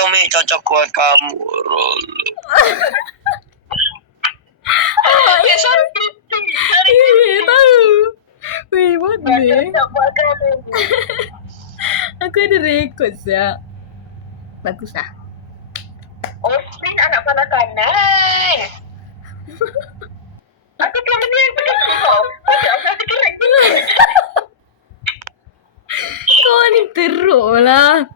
Umi cocok buat kamu. Iya, tahu. Weh, what the? Aku ada rekod siap. Bagus lah. Osmin anak panah kanan. Aku telah menang dekat kau. Aku kira Kau ni teruk lah.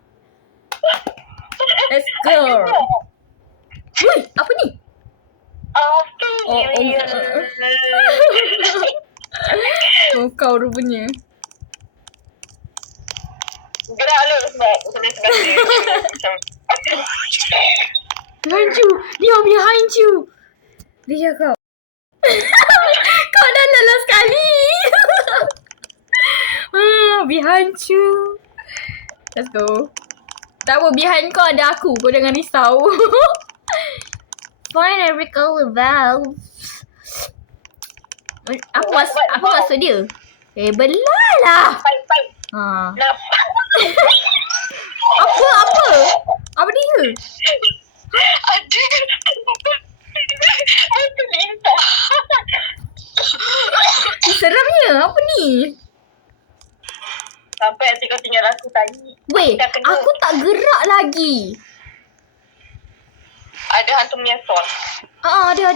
Let's go. Wih, apa ni? Oh, kau rupanya. Gerak lu sebab Behind you. Dia behind you. Dia kau. Kau dah lelah sekali. Behind you. Let's go. Tak apa, behind kau ada aku. Kau jangan risau. Find and recall the valves. Apa maksud dia? Belah lah. Pai. Ha. Nampak. Apa? Apa dia? Ada. Aku minta. Seramnya. Apa ni? Sampai nanti kau tinggal aku tanya. Weh, aku tak gerak lagi. Ada hantu menyesal. Ada.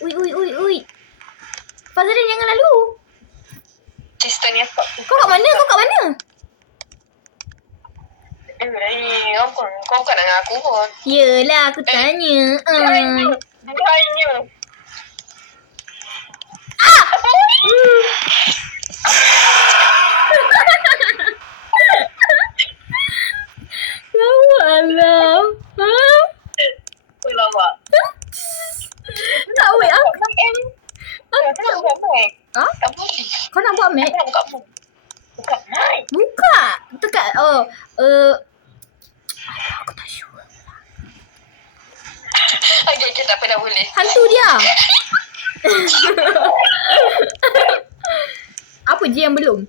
Ui. Fazrin, jangan lalu. Sister nyesal. Kau kat mana? Kau bukan dengan aku pun. Yelah, aku tanya. Behind you. Alah. Ha? Kau lawak. Tak, weh. Aku nak buat mic. Ha? Tak boleh. Kau nak buat mic? Aku nak buka mic. Buka mic. Buka. Tekat. Aku tak sure. Okay, tak apa, dah boleh. Hantu dia. Apa je yang belum?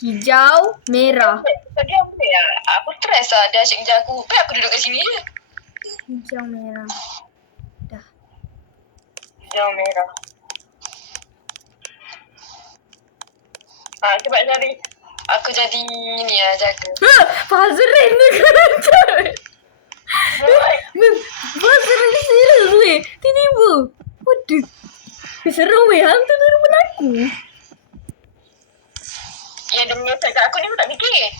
Hijau, merah. Tadi apa ya? Aku stres lah. Dia asyik kejar aku. Kenapa aku duduk kat sini je? Hijau, merah. Dah. Hijau merah. Cepat cari. Aku jadi ni lah, jaga. Fazrin ni kacau. Fazrin ni serius weh. Tiba-tiba. Waduh. Serem weh. Hantu tu depan aku. Yang dia menyesal kat aku ni aku tak fikir.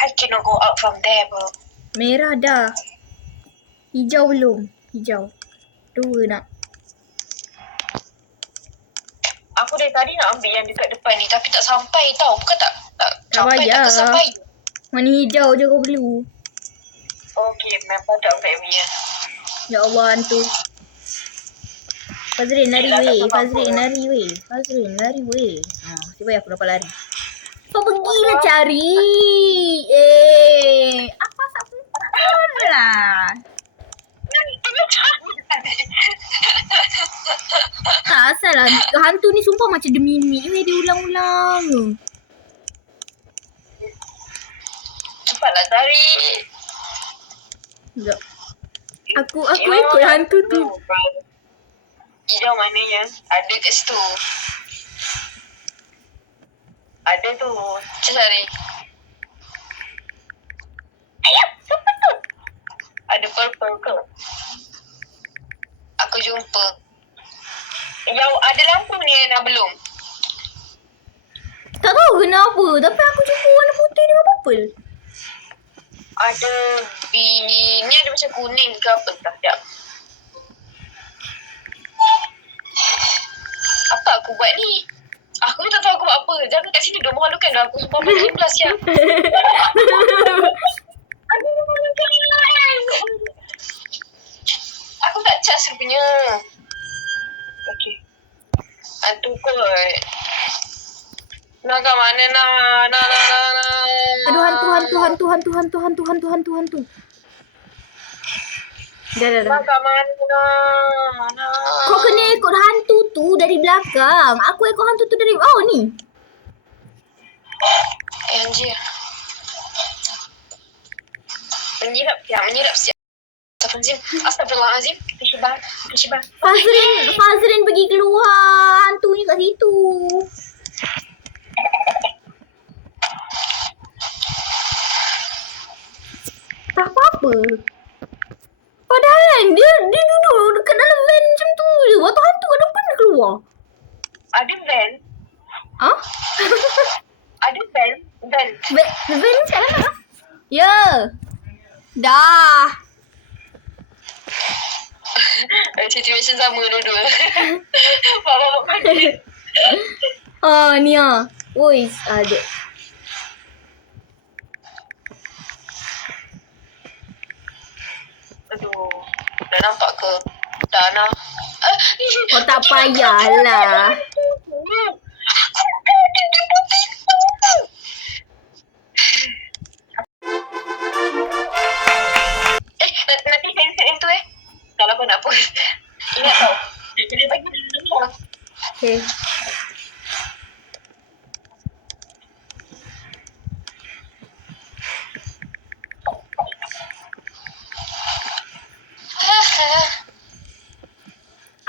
I cannot go out from there, bro. Merah dah. Hijau belum. Hijau. 2 nak. Aku dari tadi nak ambil yang dekat depan ni tapi tak sampai tau. Bukan tak sampai, payah. tak sampai. Mana hijau je kau perlu. Okay, memang tak ambil ni. Ya Allah, hantu. Fazrin lari weh. Fazrin lari weh. Nasib baik aku dapat lari. Kau pergilah cari. Apa tak lah. Tak asal lah. Hantu ni sumpah macam dia mimik weh. Dia ulang-ulang. Cepatlah cari. Sekejap. Aku ikut hantu tu. Hijau mananya? Ada kat situ. Ada tu. Cari. Ayap, siapa tu? Ada purple ke? Aku jumpa. Yang ada lampu ni dah belum? Tak tahu kenapa. Tapi aku jumpa warna putih dengan purple. Ada ni ada macam kuning ke apa entah. Sekejap. Apa aku buat ni? Aku tak tahu aku buat apa. Jangan kat sini dong memalukan dah. Aku sumpah main 11 ya. Aku memalukan. Aku tak cas rupanya. Okay. Hantu kot. Nak kat mana nak. Aduh, hantu. Dah. Nak kat mana. Kau kena ikut hantu tu dari belakang. Aku ikut hantu tu dari bawah ni. Anjir. menyirap. Yang menyirap siap. Astagfirullahalazim. Kita syibah. Fazrin pergi keluar. Hantunya kat situ. Tak apa-apa. Padahal kan dia duduk dekat dalam van macam tu je. Waktu hantu kat depan dia keluar. Ada van. Ha? Ada van. Van. Van macam mana? Ya. Dah. Situation sama dua-dua. Bapak panik. Ni ah. Oi, ada. Aduh. Dah nampak ke? Dah nak. Oh tak payahlah. Nanti sensor yang tu kalau kau nak post. Ingat tau. Dia bagi dulu. Okay.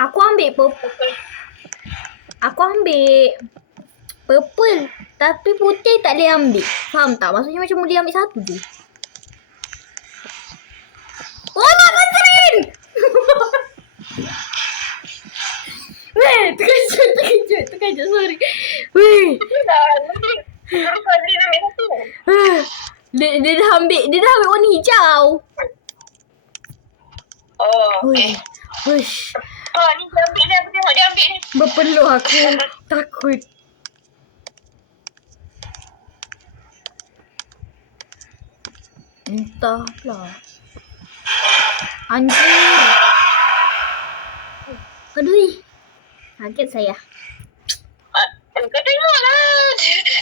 Aku ambil purple. Tapi putih tak boleh ambil. Faham tak? Maksudnya macam boleh ambil satu je. Oh nak Fazrin! Weh, terkejut, sorry. Weh. Baru Fazrin ambil satu. Dia dah ambil warna hijau. Oh, okay. Wush. Ni dia ambil ni. Aku tengok dia ambil ni. Berpeluh aku. Takut. Entahlah. Anjir. Aduh. Kaget saya. Kau tengok lah.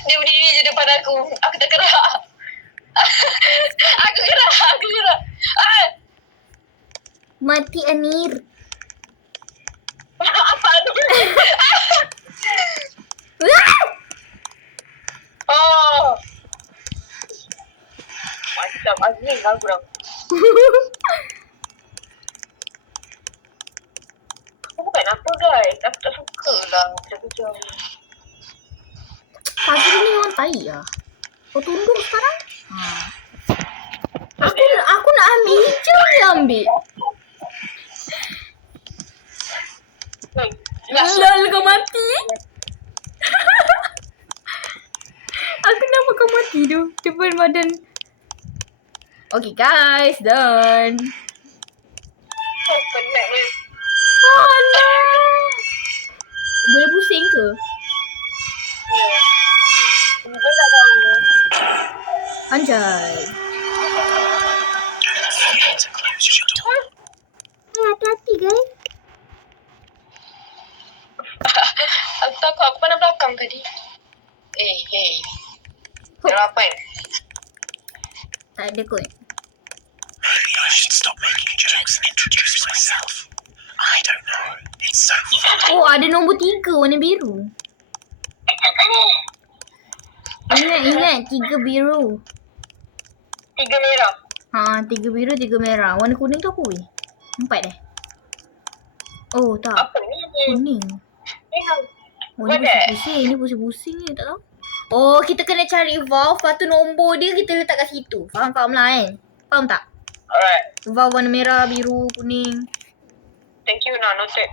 Dia berdiri je depan aku. Aku tak gerak. Aku gerak. Mati Anir. Apa tu? Oh. Macam Azmi lah kurang. Aku bukan apa guys. Aku tak suka lah macam-macam. Fazrin ni orang tai lah. Kau tunduk sekarang? Aku nak ambil hijau dia ambil. Lol kau mati. Aku nampak kau mati tu. Depan badan. Okay guys, done. Penat ni. Alah. Boleh pusing ke? Ya. Bukan tak tahu. Anjay. Hati-hati guys. Aku takut aku pandang belakang tadi. Hey. Delapan. Tak ada kot. Maybe I should stop making jokes and introduce myself. I don't know. It's so fun. Oh, ada nombor 3 warna biru. Ingat 3 biru. 3 merah. 3 biru, 3 merah. Warna kuning tu apa weh? 4 dah. Oh, tak. Apa ni? Kuning. Oh, ni What pusing-pusing. Ni pusing-pusing ni, tak tahu. Oh, kita kena cari valve. Lepas tu nombor dia kita letak kat situ. Faham lah kan? Faham tak? Alright. Valve warna merah, biru, kuning. Thank you, nah, noted.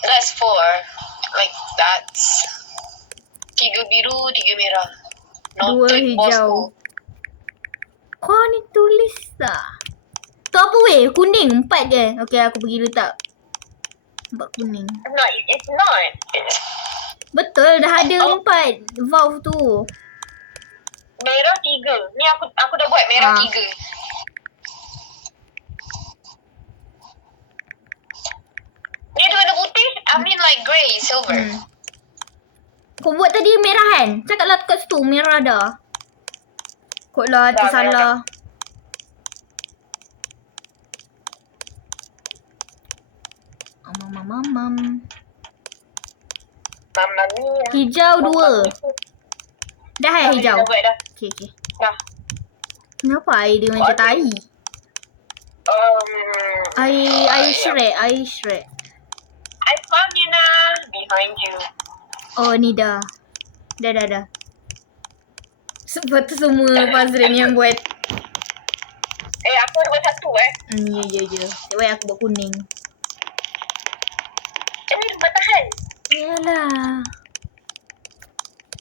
That's 4. Like that's 3 biru, 3 merah. 2 hijau. Kau ni tulis tak? Tu apa weh? Kuning 4 je. Okay, aku pergi letak 4 kuning. No, it's not. Betul, dah ada 4 valve tu. Merah 3. Ni aku dah buat merah 3. Ni ada warna putih. I mean like grey, silver. Kau buat tadi merah kan? Cakaplah kat situ merah dah. Kau lah Dah, tersalah. Mamam. Mamma mia. Hijau 2. Dah ya hijau? Dah buat dah. Okay. Dah. Kenapa air dia macam tai? Air Shrek. I found you now. Behind you. Oh ni dah. Dah. Sebab tu semua Fazrin yang buat. Aku ada buat satu Ya. Sebab aku buat kuning. Bertahan. Yalah.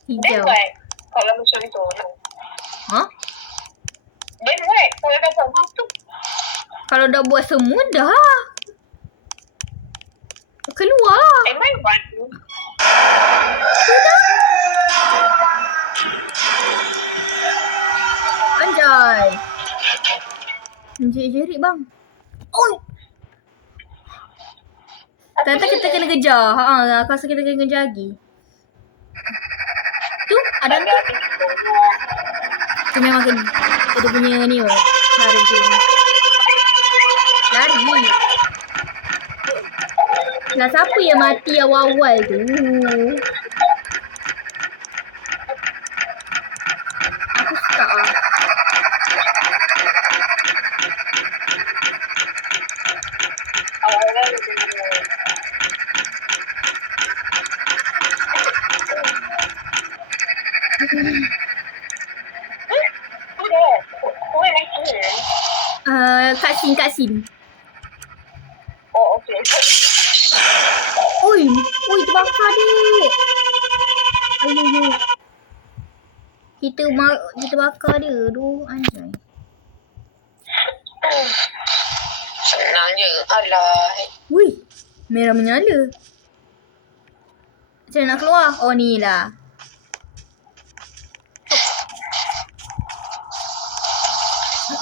Then Hijau. what? Kalau macam itu. Ha? Then what? Kalau dah buat satu. Kalau dah buat semua dah. Keluar. Am I right? Anjay. Jerit-jerit bang. Oi. Ternyata kita kena kejar. Aku rasa kita kena kejar lagi. Tu, ada tu. Tu memang kena. Kita punya ni weh. Lari je. Lari. Lah siapa yang mati awal-awal tu? Aku stuck lah. Cutscene. Oh, okay. Oi, terbakar dik. Ayo. Kita bakar dia. Aduh, anjay. Senang je. Alah. Wih, merah menyala. Macam mana nak keluar? Oh, ni lah.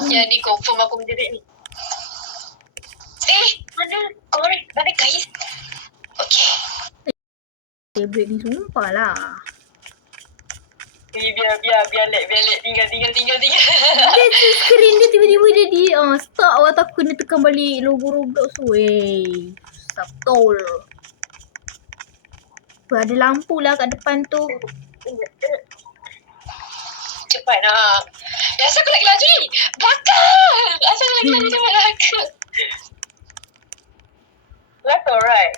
Jadi confirm aku menjerit ni. Mana? Korek. Mana guys? Okay. Tablet ni sumpah lah. Biar lag. Tinggal. Dia screen dia tiba-tiba jadi start waktu aku kena tekan balik logo Roblox tu. Sabtol. Ada lampu lah kat depan tu. Cepat nak. Asal aku lagi laju ni? Bakar! Asal aku lagi laju cepat aku. That's alright.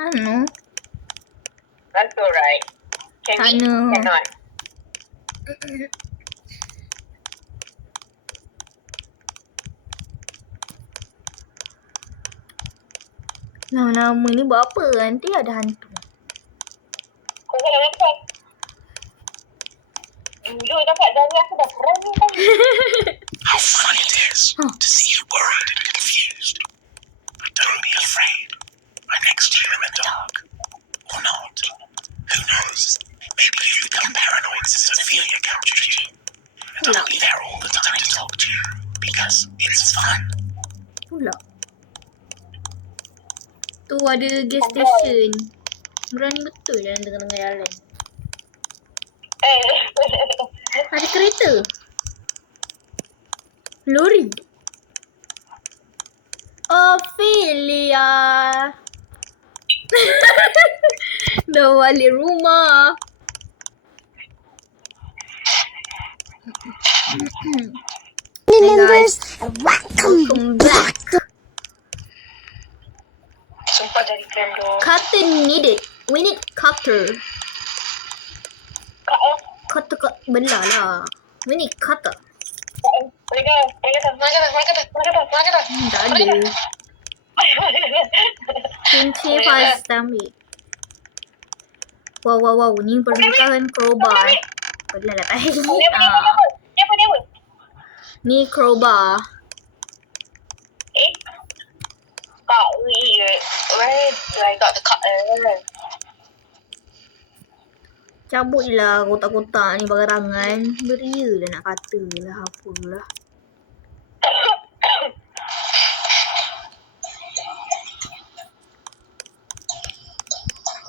Anu. That's alright. Can we? Sana. Cannot. Lama-lama ni buat apa? Nanti ada hantu. Kau jangan nampak. Dulu dapat dari aku dah berani kan. How funny it is to see you worried and confused. But don't be afraid. I'm next to you in the dark. Or not. Who knows? Maybe you've become paranoid since Ophelia captured you. And I'll be there all the time to talk to you. Because it's fun. Pula. Tu ada gas station. Berani betul jalan tengah-tengah jalan. Ada kereta. Lori. Ophelia. Dah balik rumah. Members, welcome back. Sumpah dari frame tu. Cutter needed. We need cutter. Cutter belah lah. We need cutter. Mana kata? Tak ada. Kunci fast ambil. Wow. Ni perlukan crowbar. Belah lah tadi. Dia apa? Ni crowbar. Where do I got the cutter? Cabut je lah kotak-kotak ni pakai tangan. Beria dah nak kata lah apalah.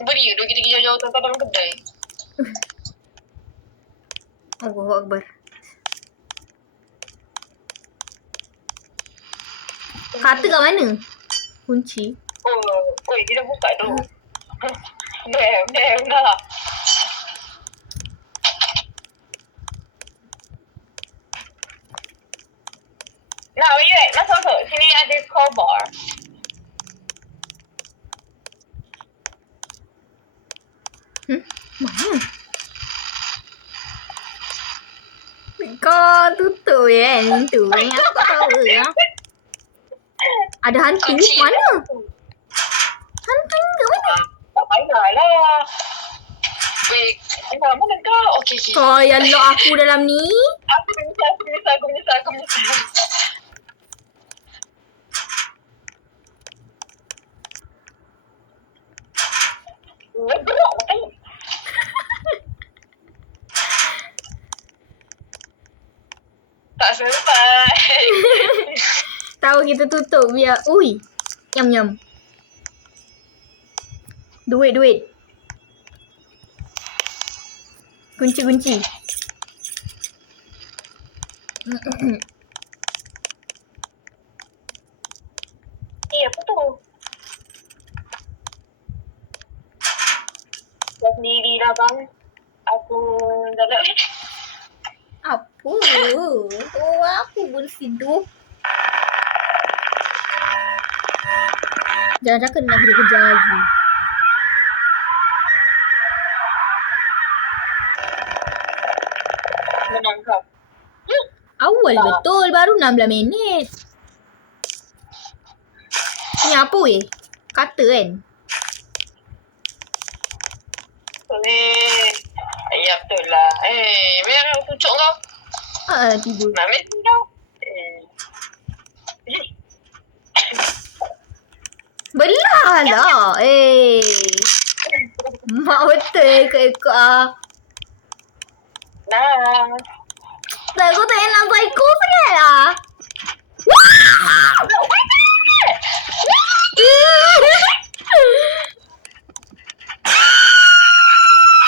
Beri dulu kita pergi jauh-jauh dalam kedai. Allahu Akbar. Kata kat mana? Kunci. Oh, dia dah buka tu. Damn dah. Nah, wait. Masuk. Sini ada crowbar. Mana? Kau tutup ya pintu. Aku tak tahu ya. Ada hantu? Kunci. Mana? Hantu ke mana? Tak payahlah. Wait. Mana kau? Okay. Kau yang lock aku dalam ni. Aku menyesal. Berok. Tak sempat. Tahu kita tutup biar. Ui. Nyam. Duit. Kunci. Apa tu? Dah sendiri dah bang. Aku dalam. Apa? Oh, aku bersidup. Jangan cakap dia nak kerja lagi. Menangkap. Awal Tak. betul. Baru 16 minit. Ni apa weh? Kata kan? Ya betul lah. Biar aku pucuk kau. Tidur. Nak mesin kau. Belah lah. Mak betul ikut-ikut ah. Nah. Tak, aku tak nak psycho sangat lah.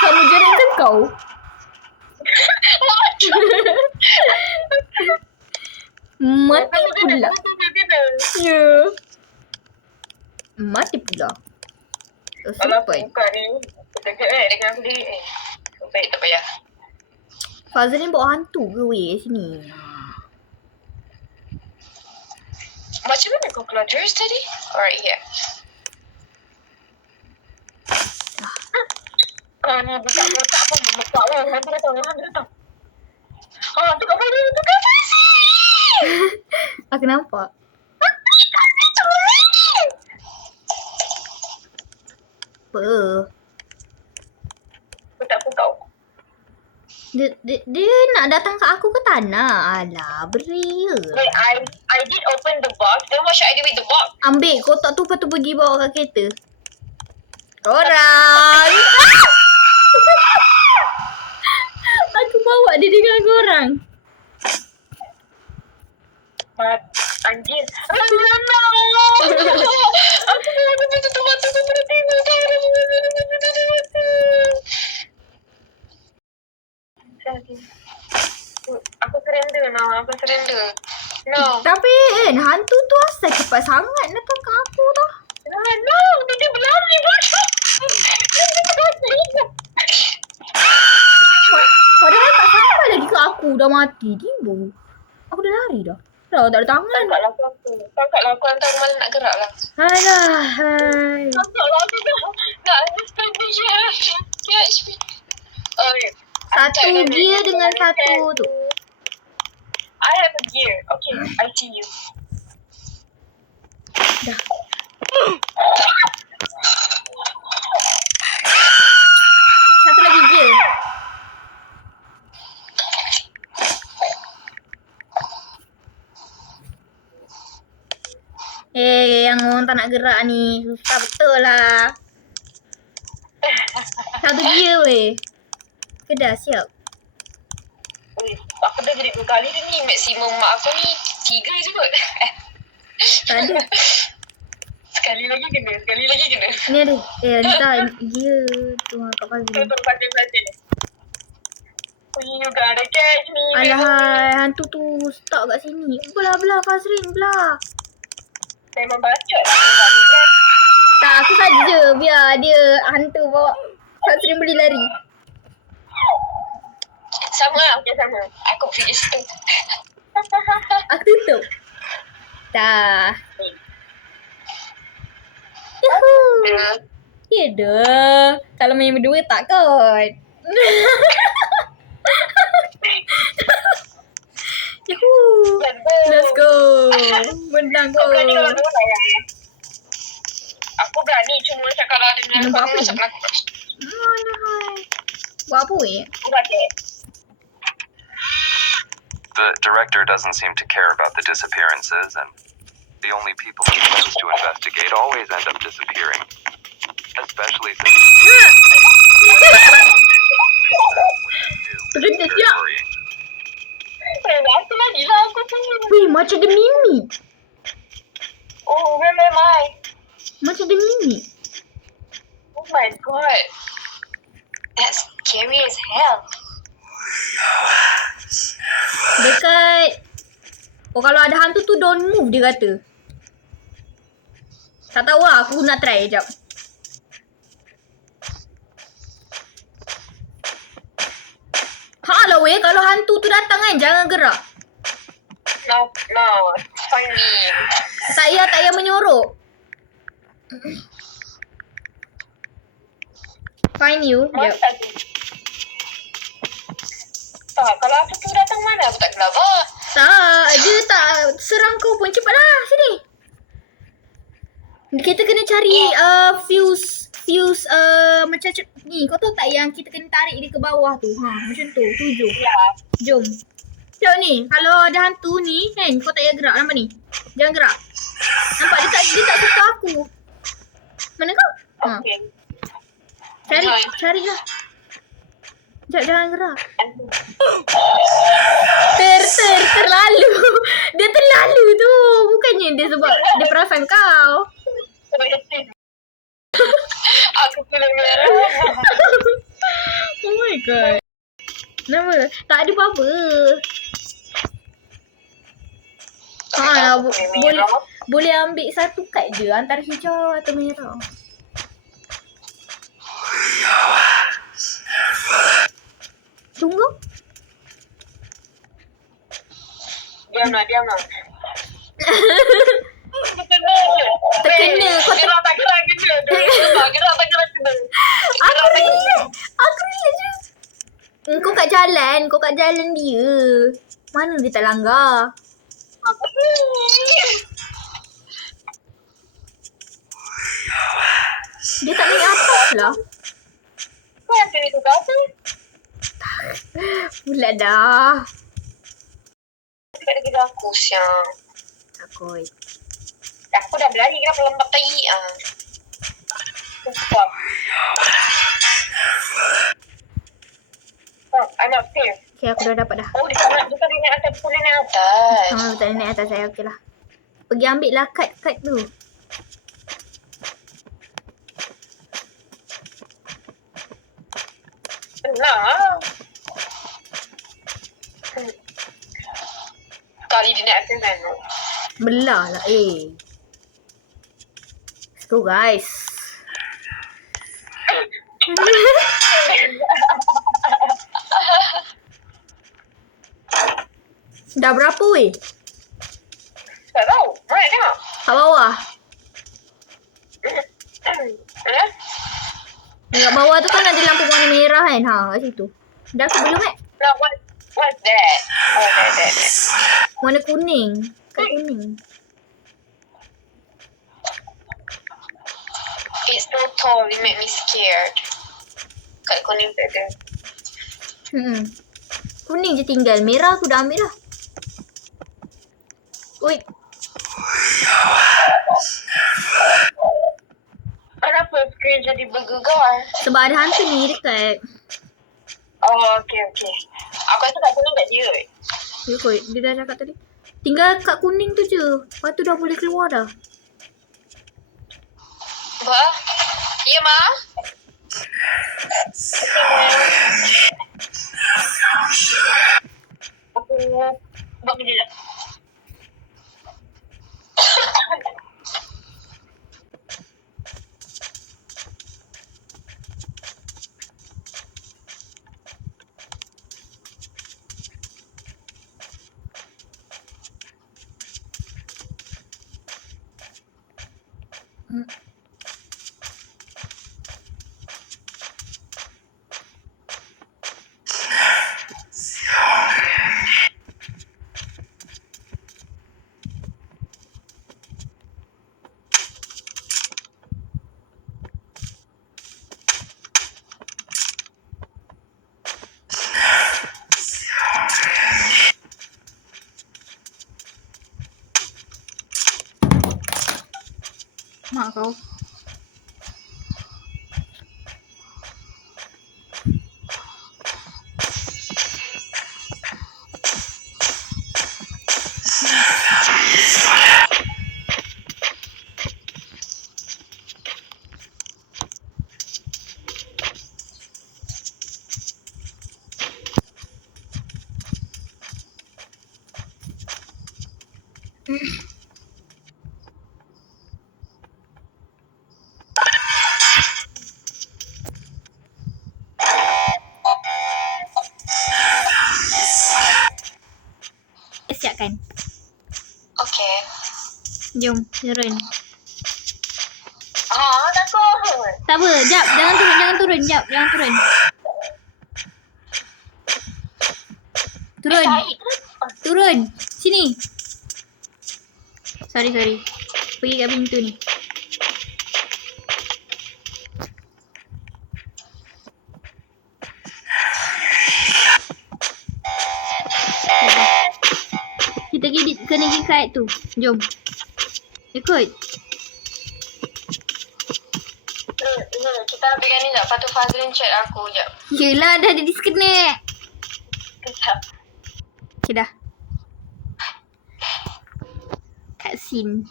Kamu jerit ke kau? Mati pula. Ya. Mati pula. Kalau aku Sampai. buka ni, dekat dengan aku dia. Baik, tak payah. Fazlin bawa hantu ke weh sini? Macam mana kau keluar terus tadi? Alright, here. Kau ni buka kotak pun memekak lah. Hantu datang. Tu kat mana? Tu kat mana? Aku nampak. Apa? Kotak kau. Dia nak datang ke aku ke tanah? Alah, beria. Wait, I did open the box. Then what should I do with the box? Ambil kotak tu, lepas tu pergi bawa kat kereta. Korang! Aku bawa dia dengan korang. Anjir. No. Aku tutup mata aku pada tengok. Aku surrender. No. Tapi hantu tu asal cepat sangat datang ke aku tau. No, dia berlari bosok. Padahal tak sampai lagi ke aku. Dah mati tiba. Aku dah lari dah. Dah tak ada tangan. Tangkaplah aku hantar malam nak gerak lah. Alah, hai. Tangkaplah aku nak understand dia. Catch me. Satu gear dengan satu tu. I have a gear. Okay, I see you. Dah. Satu lagi gear. Yang orang tak nak gerak ni susah betul lah. Satu gear weh. Dah siap. Aku dah jadi 2 kali dah ni. Maksimum mak aku ni 3 je kot. Tak ada. Sekali lagi kena. Ni ada. Entah gear tu kat pagi. Tutup saja. You gotta catch me. Alahai, hantu tu stuck kat sini. Belah Fazrin, belah. Memang bacot. Tak, aku saja biar dia hantu bawa Fazrin boleh lari. Sama lah. Okay, sama. Aku pergi situ. Aku tutup. Dah. Yuhuu. Ya dah. Kalau main berdua tak kot. Yuhuu. Let's go. Menang Kau berani kalau kot. dua lawan. Aku berani cuma macam kalau ada dengan Nampak kau apa ni macam ni? aku. Mana hai. Buat apa weh? Berani. The director doesn't seem to care about the disappearances, and the only people he's supposed to investigate always end up disappearing. Especially since Terdekat very siap. worrying. Aku lagi lah aku tu. Weh, macam ada mimik. Oh, where am I? Macam ada mimik. Oh my god. That's scary as hell. Dekat. Oh, kalau ada hantu tu don't move dia kata. Tak tahu lah, aku nak try sekejap. Lah weh, kalau hantu tu datang kan jangan gerak. No, it's fine me. Tak payah menyorok. Find you. Yep. Masa tu. Tak, kalau aku tu datang mana aku tak gelabah. Tak, dia tak serang kau pun. Cepatlah, sini. Kita kena cari fuse macam ni. Kau tahu tak yang kita kena tarik dia ke bawah tu? Ha, macam tu. 7. Ya. Jom. Tengok ni. Kalau ada hantu ni kan, kau tak payah gerak. Nampak ni? Jangan gerak. Nampak dia tak suka aku. Mana kau? Ha. Okay. Carilah. Sekejap, jangan gerak. Terlalu. Dia terlalu tu. Bukannya dia sebab dia perasan kau. Aku kena merah. Oh my god. Kenapa? Tak ada apa-apa. Boleh ambil satu kad je antara hijau atau merah. Tunggu. Diam lah. Terkena. Kau Gerak tak gerak kena. Gerak tak gerak kena. Aku relax je. Kau kat jalan dia. Mana dia tak langgar? Dia tak naik atas lah. Kau yang pilih tukar tu? Pula dah. Dekat dengan aku siang. Takut. Aku dah berani kenapa lembat tai Stop. Oh, I'm not safe. Okay, aku dah dapat dah. Oh, dia naik atas. Boleh naik atas. Tak boleh naik atas saya. Okey lah. Pergi ambil lah kad tu. Senang. Sekali dia naik atas kan. Belah lah Let's go guys. Dah berapa weh? Tak tahu. Mana tengok? Kat bawah. Eh? Dekat bawah tu kan ada lampu warna merah kan. Ha, kat situ. Dah ke belum No, what's that? Oh, that. Warna kuning. Kat kuning. It's so tall. It made me scared. Kat kuning tak ada. Kuning je tinggal. Merah aku dah ambil lah. Oi. Kenapa screen jadi bergegar? Sebab ada hantu ni dekat. Oh, okay. Aku rasa kat kuning tak dia. Ya kot. Dia dah cakap tadi. Tinggal kat kuning tu je. Lepas tu dah boleh keluar dah. Ba? Ya, Ma? Aku buat kerja tak? Mak kau. Siapkan. Okay. Jom, turun. Takut. Tak apa, jap. Jangan turun. Jap, jangan turun. Turun. Tahi. Turun. Sini. Sorry. Pergi kat pintu ni. Kita kena pergi kat tu. Jom. Ikut. Kita ambilkan ni tak? Lepas tu Fazlin chat aku jap. Yelah, dah ada disconnect. Kejap. Okay, dah. Cutscene.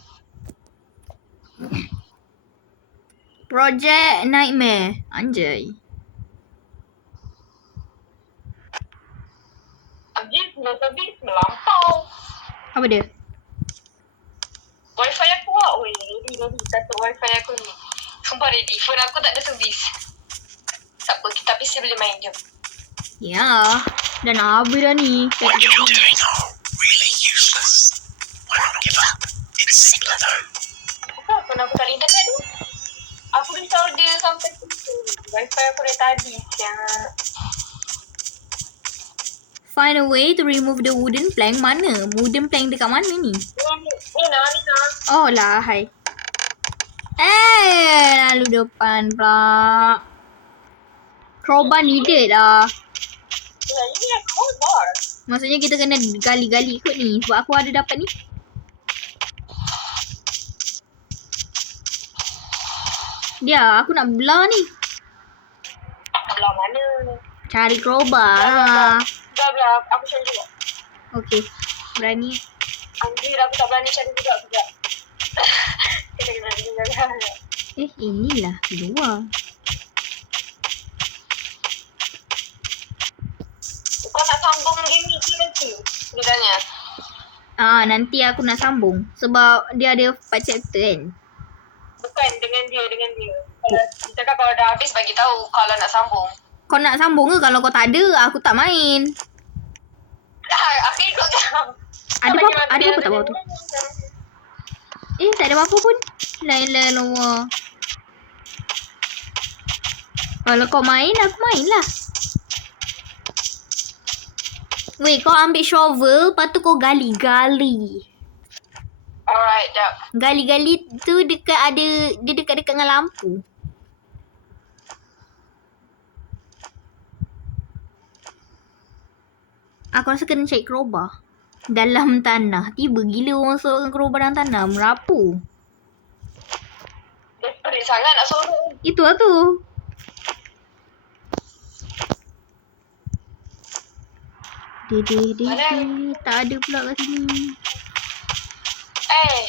Project Nightmare. Anjay. Habis service melampau. Apa dia? Wifi aku lah. Weh, ready. Kata wifi aku ni. Sumpah ready. Phone aku tak ada servis. Tak apa, kita PC boleh main. Jom. Ya. Dah nak habis dah ni. What you're doing are really useless. Why not give up? It's simpler though. Kenapa phone aku tak ada internet tu? Aku risau dia sampai situ. Wifi aku dari tadi. Siap. Find a way to remove the wooden plank. Mana? Wooden plank dekat mana ni? Nina. Oh lah, hai. Lalu depan pula. Crowbar needed lah. Ya, ini aku bar. Maksudnya kita kena gali-gali kot ni. Sebab aku ada dapat ni. Dia, aku nak belah ni. Belah mana? Cari crowbar lah. Belah. Aku cari juga. Okay. Berani. Anjir, aku tak berani cari juga. Kita kena jaga. Inilah keluar. Kau nak sambung game ni nanti? Dia tanya. Nanti aku nak sambung. Sebab dia ada 4 chapter kan. Bukan, dengan dia. Kalau dia cakap kalau dah habis bagi tahu kalau nak sambung. Kau nak sambung ke? Kalau kau tak ada, aku tak main. Aku ikut kau. Ada apa tak bawah tu? Tak ada apa-apa pun. Lain-lain. Kalau kau main, aku main lah. Weh, kau ambil shovel, lepas tu kau gali-gali. Alright, jap. Gali-gali tu dia dekat dengan lampu. Aku rasa kena cari crowbar dalam tanah. Tiba gila orang sorokkan crowbar dalam tanah. Merapu. Dia pelik sangat nak sorok. Itu lah tu. Tak ada pula kat sini.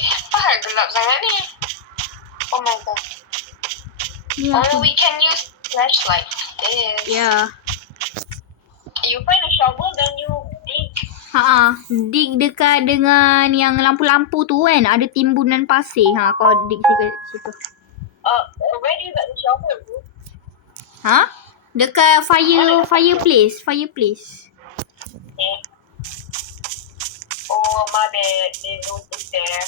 Apa hal gelap sangat ni? Oh my god. Ni aku. We can use flashlight. This. Ya. You find a shovel then you dig. Dig dekat dengan yang lampu-lampu tu kan. Ada timbunan pasir. Kau dig situ. Where do you get the shovel tu? Dekat fireplace. Okay. Oh, my bad. They don't put there.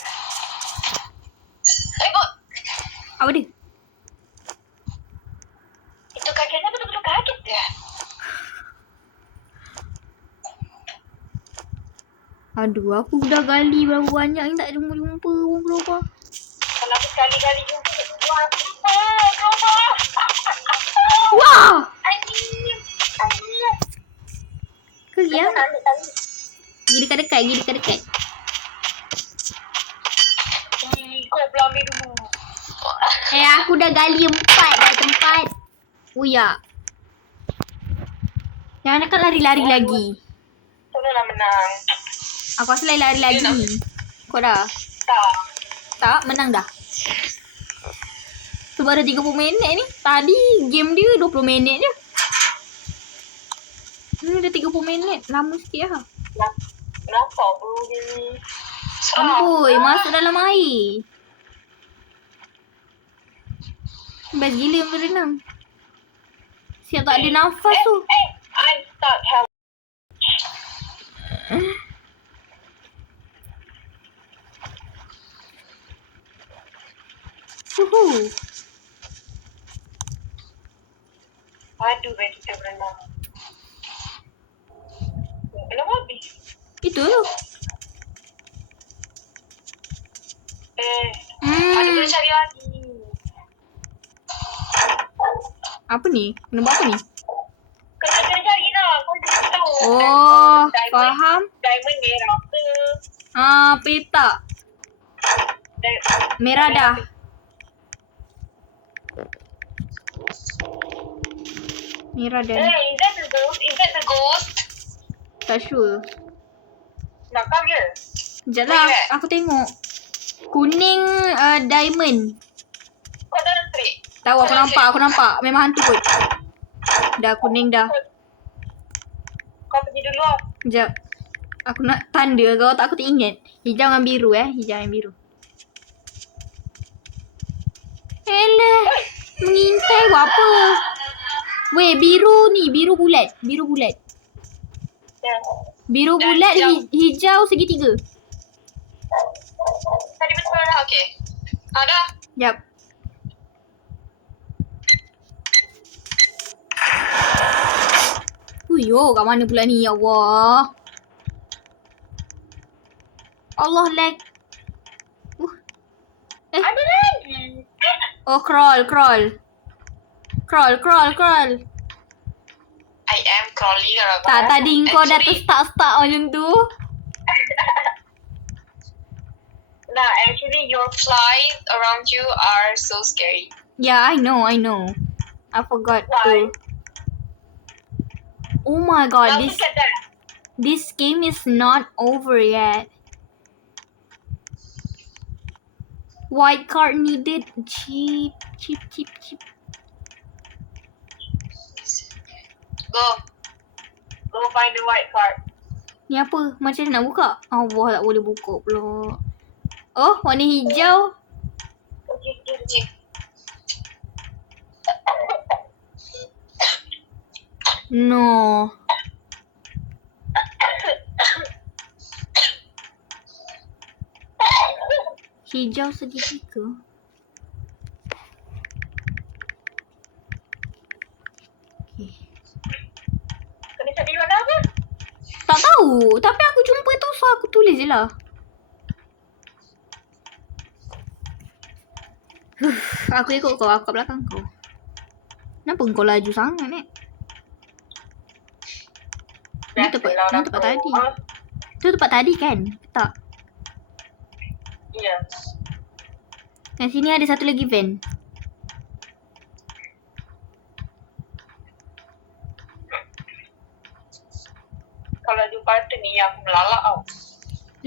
Tengok. Apa dia? Itu kakinya betul-betul kaget dia. Aduh, aku dah gali berapa banyak ni tak jumpa-jumpa pun global. Kalau aku sekali-kali jumpa, wah, aku jumpa. Global. Wah! Anjing. Pergi ya? Ambil tali. Pergi dekat-dekat. Kau pula ambil dulu. Aku dah gali 4 dah tempat. Uya. Jangan nak lari-lari lagi. Tolonglah menang. Aku rasa lari lagi ni. Kau dah? Tak, menang dah. Sebab ada 30 minit ni. Tadi game dia 20 minit je. Ni dah 30 minit. Lama sikit lah. Kenapa bro ni? Amboi, masuk dalam air. Best gila yang berenang. Siap tak ada nafas tu. I'm stuck. Help. Uhuh. Aduh, baik kita berenang. Belum habis. Itu tu. Ada kena cari lagi. Apa ni? Kena buat apa ni? Kena cari lah. Kau jangan tahu. Oh, Diamond- faham. Diamond merah ke? Petak. Merah dah. Merah dah. Is that the ghost? Is that the ghost? Tak sure. Nakal ke? Sekejap lah. Where? Aku tengok. Kuning diamond. Kau dalam trip? Tahu aku nampak. Memang hantu kot. Dah kuning dah. Kau pergi dulu lah. Sekejap. Aku nak tanda kau tak aku tak ingat. Hijau dengan biru Hijau dengan biru. Elah. Mengintai buat apa? Weh, biru ni. Biru bulat. Ya. Biru Dan bulat, hijau. hijau segitiga. Tadi betul dah. Okay. Ada. Sekejap. Kat mana pula ni? Ya Allah. Allah lag. Ada lagi. Oh, crawl. I am crawling around. Tak, tadi kau dah start macam tu. Nah, actually your flies around you are so scary. Yeah, I know. I forgot Why? to. Oh my god, Now look at that. this game is not over yet. White card needed. Cheap. Go find the white card. Ni apa? Macam mana nak buka? Allah, tak boleh buka pula. Oh, warna hijau. Okay. No. Hijau segitiga. Okay. Kena cari mana apa? Tak tahu. Tapi aku jumpa tu, so aku tulis je lah. Aku ikut kau. Aku kat belakang kau. Kenapa kau laju sangat, Nek? Ni tempat tadi. Tu tempat tadi kan? Tak. Ya. Kat sini ada satu lagi van. Kalau jumpa tu ni yang melalak tau.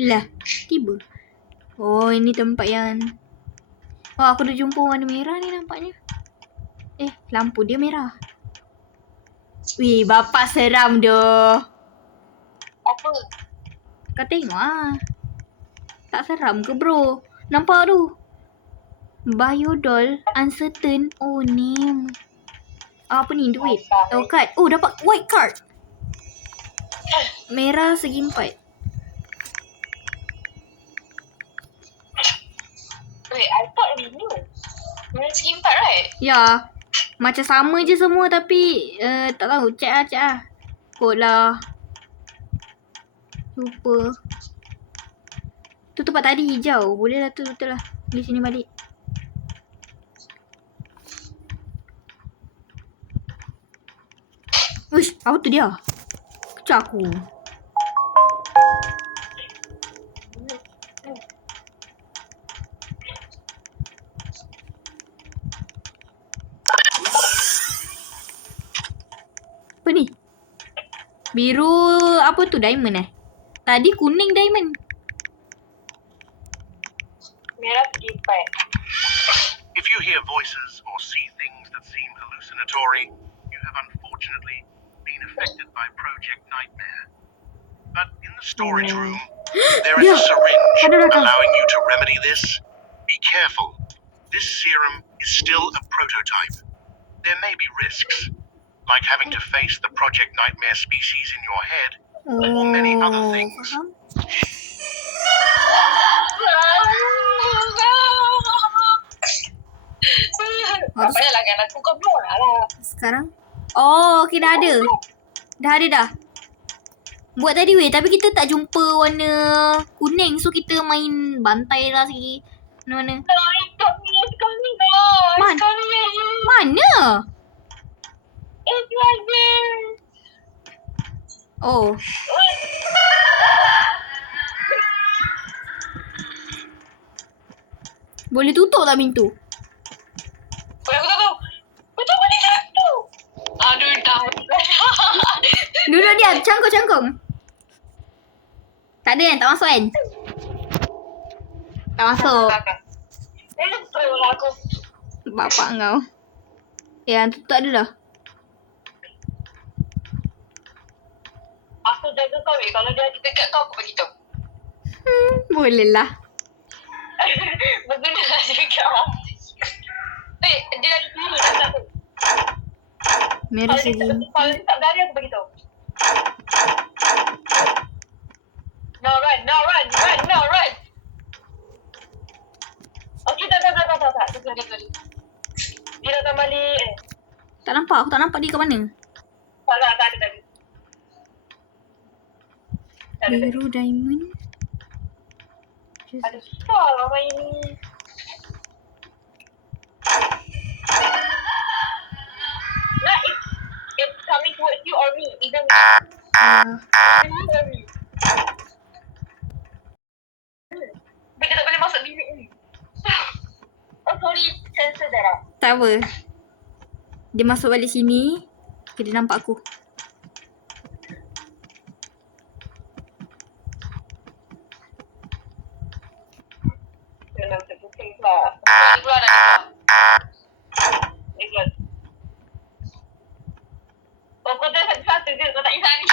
Lah, tiba. Oh, ini tempat yang... Oh, aku dah jumpa warna merah ni nampaknya. Lampu dia merah. Wih, bapak seram doh. Apa? Kau tengok ah. Tak seram ke bro? Nampak tu? Biodoll uncertain. Oh, name. Apa ni? Duit. Oh, card. Oh, dapat white card. Merah segi 4. Wait, I thought we knew. Merah segi 4, right? Ya. Macam sama je semua tapi tak tahu. Check lah. Kot lah. Lupa. Tu tempat tadi hijau. Boleh lah tu, betul lah. Di sini balik. Uish, apa tu dia? Kecak aku. Apa ni? Biru apa tu? Diamond eh? Tadi kuning diamond. Merah pergi 4. If you hear voices or see things that seem hallucinatory, you have unfortunately been affected by Project Nightmare. But in the storage room, there is a syringe allowing you to remedy this. Be careful. This serum is still a prototype. There may be risks, like having to face the Project Nightmare species in your head, or many other things. Faham? Tak payahlah kan aku kau belum lah. Sekarang? Oh, okay, dah ada. Dah ada dah. Buat tadi weh, tapi kita tak jumpa warna kuning. So kita main bantai lah sikit. Mana-mana. Sekali lah. Man. Sekali ya. Mana? It's like this. Oh. Boleh tutup tak pintu? Boleh aku tahu. Betul boleh tak tu? Aduh dah. Duduk dia, cangkung-cangkung. Tak ada kan? Tak masuk kan? Tak masuk. Betul lah aku. Bapak kau. Yang tu tak ada dah. Aku jaga kau weh. Kalau dia ada dekat kau, aku bagi tahu. Boleh lah. Berguna lah juga. Dia ada sini kat aku. Merah sini. Kalau dia tak berlari, aku bagi tahu. No run, no run, run, no run. Okay, tak. Dia datang balik. Tak nampak. Aku tak nampak dia kat mana. Tak ada. Biru diamond. Ada susah lah main ni. Nah, it's coming towards you or me. Either me. You or me. Dia tak boleh masuk bilik ni. Oh sorry, sensor darah. Tak apa. Dia masuk balik sini. Okay, dia nampak aku. Dia nak terpusing pula. Dia keluar dah. Dia keluar. Oh kau dah satu-satu je. Kau tak kisah ni.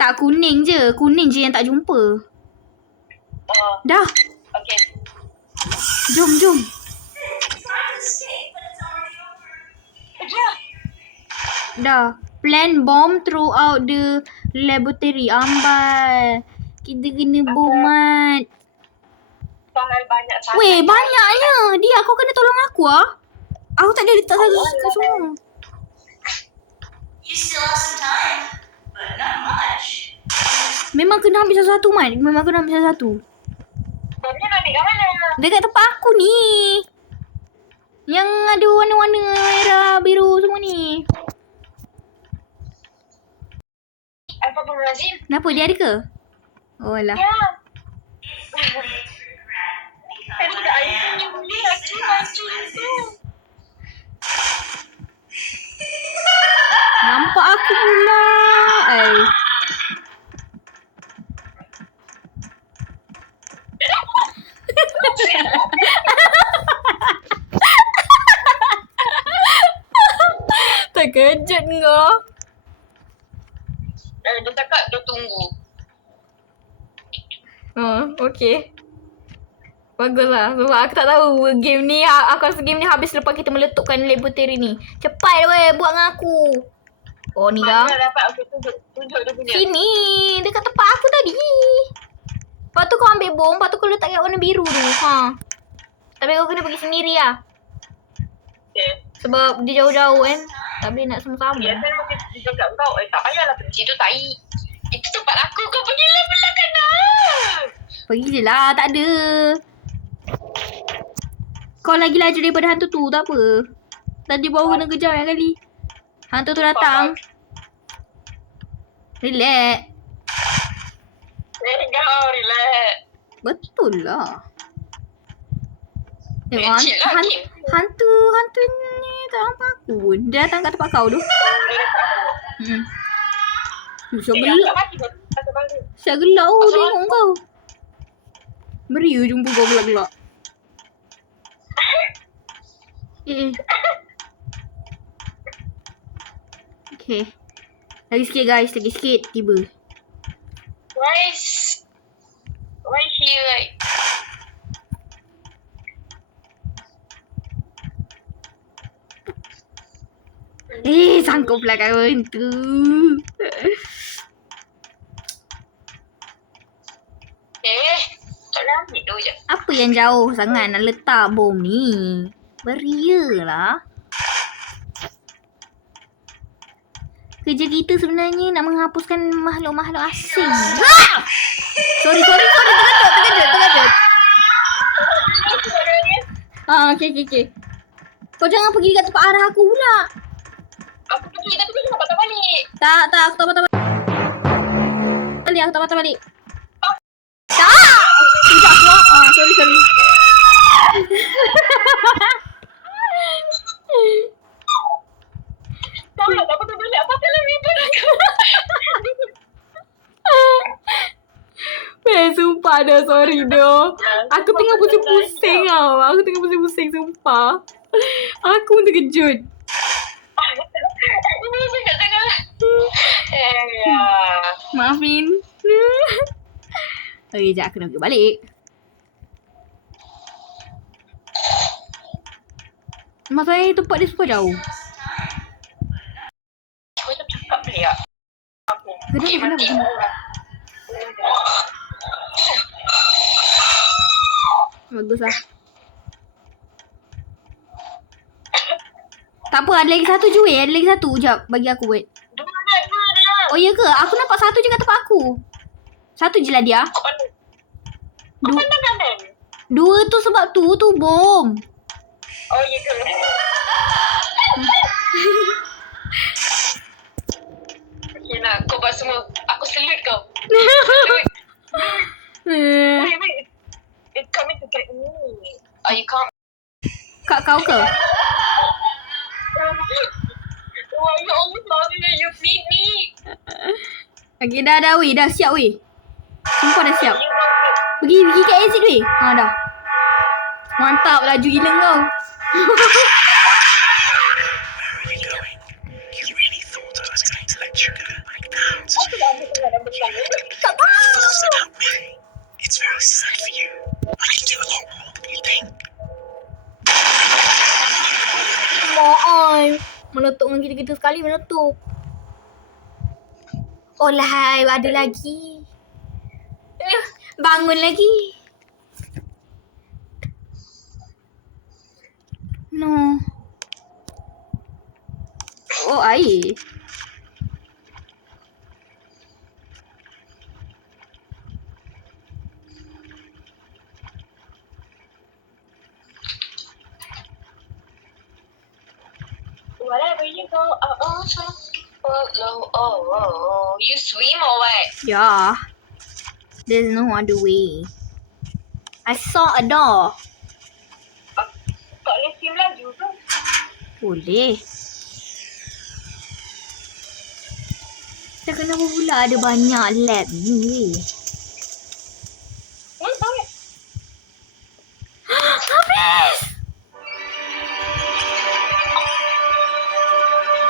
Tak, kuning je. Kuning je yang tak jumpa. Oh, Dah. okay. Jom. Kerja. Dah. Plant bomb throughout the laboratory. Ambal. Kita kena bomat. Soal banyak sangat. Weh, banyaknya. Dia, kau kena tolong aku ah. Aku tak ada letak satu semua. You still have some time, but not much. Memang kena ambil satu-satu, Mat. Memang kena ambil satu-satu. Kau ni nak ambil kat mana? Dekat tempat aku ni. Yang ada warna-warna merah, biru semua ni. Astagfirullahaladzim. Kenapa? Dia ada ke? Oh lah. Ya. Tadi dah air ni boleh lagi baju tu. Nampak aku pula. Terkejut kau. Dia cakap dia tunggu. Oh, okay. Baguslah. Sebab aku tak tahu game ni, aku rasa game ni habis lepas kita meletupkan laboratory ni. Cepat weh, buat dengan aku. Oh ni dah. Mana dapat aku tunjuk dia punya. Sini, dekat tempat aku tadi. Lepas tu kau ambil bom, lepas tu kau letak kat warna biru tu. Tapi kau kena pergi sendiri lah. Okay. Sebab dia jauh-jauh kan. Tak boleh nak sama-sama. Biasanya mungkin dia cakap kau, tak payahlah pergi situ, tai. Itu tempat aku, kau pergilah belakang dah. Pergi je lah. Tak ada. Kau lagi laju daripada hantu tu. Tak apa. Tadi baru kena kejar yang kali. Hantu tu datang. Relax. Relax. Betul lah. Tengok Kecil lah, Kim. hantu ni tak nampak aku pun. Dia datang kat tempat kau tu. Siap gelak. Siap gelak tengok kau. Beria jumpa kau gelak-gelak. Okay. Lagi sikit guys. Lagi sikit. Tiba. Why he like... Sanggup pula kau tu. Tak boleh ambil tu je. Apa yang jauh sangat nak letak bom ni? Beria lah. Kerja kita sebenarnya nak menghapuskan makhluk-makhluk asing. Sorry. Terkejut. Okay. Kau jangan pergi kat tempat arah aku pula. Aku pergi tapi kau tak patah balik. Tak, aku tak patah balik. Aku tak patah balik. Tak! Sekejap aku. Sorry. Tahu tak patah balik. Apa salah ribut aku? Sumpah dah, sorry doh. Aku tengah pusing-pusing tau. Sumpah. Aku pun terkejut. Ini cakap. Maafin. Okay, sekejap aku nak pergi balik. Masalahnya tempat dia super jauh. Kau tak cakap boleh tak? Aku. Kenapa? Bagus lah. Tak apa, ada lagi satu je weh. Ada lagi satu. Sekejap, bagi aku buat. Dua dah. Oh ya ke? Aku nampak satu je kat tempat aku. Satu je lah dia. Kau pandang kanan? Dua tu sebab tu bom. Oh ya ke? Okay lah, kau buat semua. Aku salute kau. Salute. Wait. It's coming to get me. Oh, you can't. Kak kau ke? Why you always loving me? You feed me. Okay, dah weh. Dah siap weh. Sumpah dah siap. You want me? Pergi ke exit weh. Dah. Mantap, laju gila kau. Where are we going? You really thought I was going to let you go like that? Tak tahu. Thoughts about me? It's very sad for you. I can do a lot more than you think. Maaf. Meletup dengan kita sekali meletup. Oh lah, ada lagi. Bangun lagi. No. Oh, air. Whatever you go, follow. Oh, you swim or what? Yeah. There's no other way. I saw a door. Tak boleh swim lagi ke? Boleh. Tak kenapa pula ada banyak lab ni. Tahu. Habis!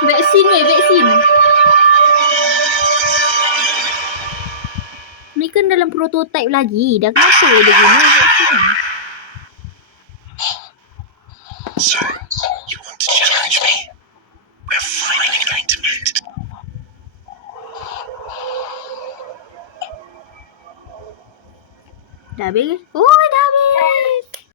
Vaksin weh, vaksin. Ni kan dalam prototype lagi. Dah kenapa dia guna vaksin? So, you want to challenge me? We're finally going to meet. Dah habis ke? Oh,